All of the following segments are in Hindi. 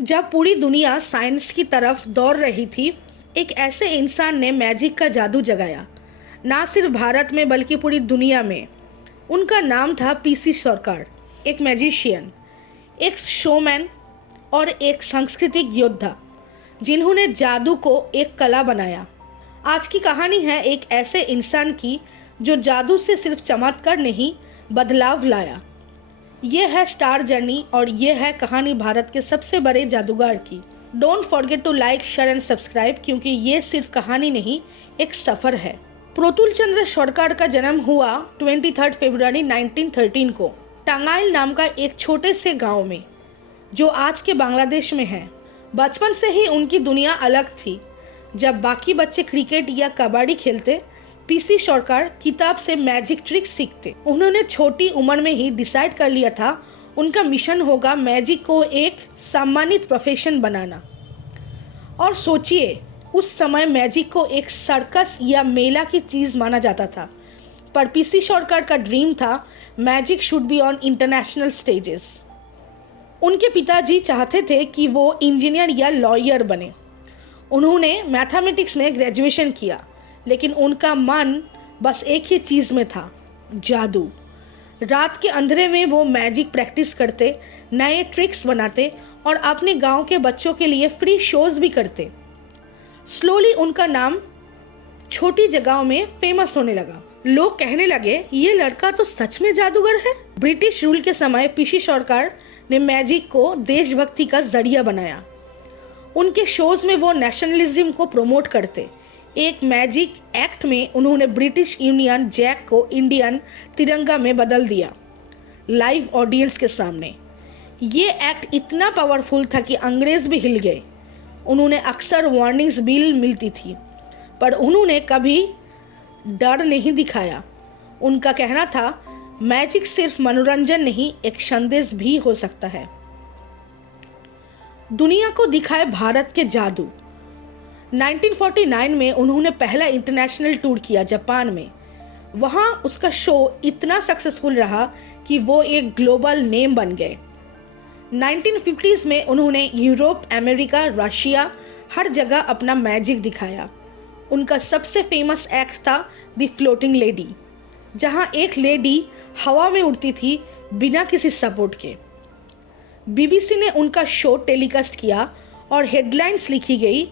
जब पूरी दुनिया साइंस की तरफ दौड़ रही थी, एक ऐसे इंसान ने मैजिक का जादू जगाया, ना सिर्फ भारत में बल्कि पूरी दुनिया में। उनका नाम था पीसी सरकार। एक मैजिशियन, एक शोमैन और एक सांस्कृतिक योद्धा जिन्होंने जादू को एक कला बनाया। आज की कहानी है एक ऐसे इंसान की जो जादू से सिर्फ चमत्कार नहीं, बदलाव लाया। ये है स्टार जर्नी और ये है कहानी भारत के सबसे बड़े जादूगर की। Don't forget to like, share and subscribe, क्योंकि ये सिर्फ कहानी नहीं, एक सफ़र है। प्रोतुल चंद्र सरकार का जन्म हुआ 23 फरवरी 1913 को टांगाइल नाम का एक छोटे से गांव में, जो आज के बांग्लादेश में है। बचपन से ही उनकी दुनिया अलग थी। जब बाकी बच्चे क्रिकेट या कबड्डी खेलते, पीसी सरकार किताब से मैजिक ट्रिक्स सीखते। उन्होंने छोटी उम्र में ही डिसाइड कर लिया था उनका मिशन होगा मैजिक को एक सम्मानित प्रोफेशन बनाना। और सोचिए, उस समय मैजिक को एक सर्कस या मेला की चीज़ माना जाता था, पर पीसी सरकार का ड्रीम था magic should be on international stages. उनके पिताजी चाहते थे कि वो इंजीनियर या लॉयर बने। उन्होंने मैथमेटिक्स में ग्रेजुएशन किया, लेकिन उनका मन बस एक ही चीज़ में था, जादू। रात के अंधेरे में वो मैजिक प्रैक्टिस करते, नए ट्रिक्स बनाते और अपने गांव के बच्चों के लिए फ्री शोज़ भी करते। स्लोली उनका नाम छोटी जगहों में फेमस होने लगा। लोग कहने लगे, ये लड़का तो सच में जादूगर है। ब्रिटिश रूल के समय पीसी सरकार ने मैजिक को देशभक्ति का जरिया बनाया। उनके शोज़ में वो नेशनलिज्म को प्रमोट करते। एक मैजिक एक्ट में उन्होंने ब्रिटिश यूनियन जैक को इंडियन तिरंगा में बदल दिया, लाइव ऑडियंस के सामने। ये एक्ट इतना पावरफुल था कि अंग्रेज भी हिल गए। उन्होंने अक्सर वार्निंग्स बिल मिलती थी, पर उन्होंने कभी डर नहीं दिखाया। उनका कहना था, मैजिक सिर्फ मनोरंजन नहीं, एक संदेश भी हो सकता है। दुनिया को दिखाए भारत के जादू। 1949 में उन्होंने पहला इंटरनेशनल टूर किया जापान में। वहाँ उसका शो इतना सक्सेसफुल रहा कि वो एक ग्लोबल नेम बन गए। 1950s में उन्होंने यूरोप, अमेरिका, रशिया, हर जगह अपना मैजिक दिखाया। उनका सबसे फेमस एक्ट था द फ्लोटिंग लेडी, जहाँ एक लेडी हवा में उड़ती थी बिना किसी सपोर्ट के। बीबीसी ने उनका शो टेलीकास्ट किया और हेडलाइंस लिखी गई,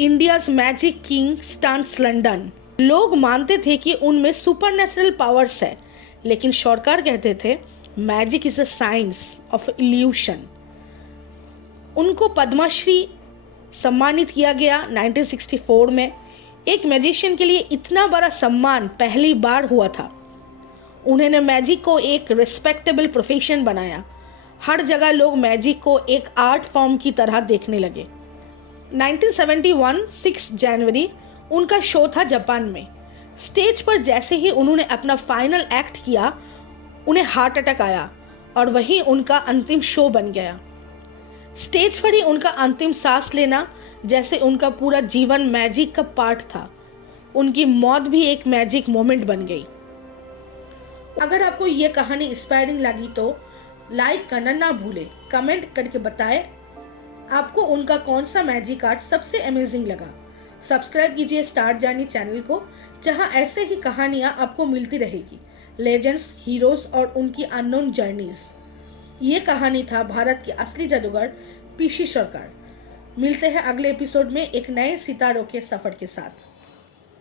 India's magic king stunts London. लोग मानते थे कि उनमें सुपरनेचुरल पावर्स है, लेकिन सरकार कहते थे magic is a science of evolution. उनको पद्मश्री सम्मानित किया गया 1964 में। एक मैजिशियन के लिए इतना बड़ा सम्मान पहली बार हुआ था। उन्होंने मैजिक को एक रिस्पेक्टेबल प्रोफेशन बनाया। हर जगह लोग मैजिक को एक आर्ट फॉर्म की तरह देखने लगे। 1971 6 जनवरी उनका शो था जापान में। स्टेज पर जैसे ही उन्होंने अपना फाइनल एक्ट किया, उन्हें हार्ट अटैक आया और वही उनका अंतिम शो बन गया। स्टेज पर ही उनका अंतिम सांस लेना जैसे उनका पूरा जीवन मैजिक का पार्ट था। उनकी मौत भी एक मैजिक मोमेंट बन गई। अगर आपको ये कहानी इंस्पायरिंग लगी तो लाइक करना ना भूले। कमेंट करके बताएं आपको उनका कौन सा मैजिक आर्ट सबसे अमेजिंग लगा। सब्सक्राइब कीजिए स्टार जर्नी चैनल को, जहां ऐसे ही कहानियां आपको मिलती रहेगी, लेजेंड्स, हीरोज और उनकी अननोन जर्नीज। ये कहानी था भारत के असली जादूगर पीसी सरकार। मिलते हैं अगले एपिसोड में एक नए सितारों के सफर के साथ।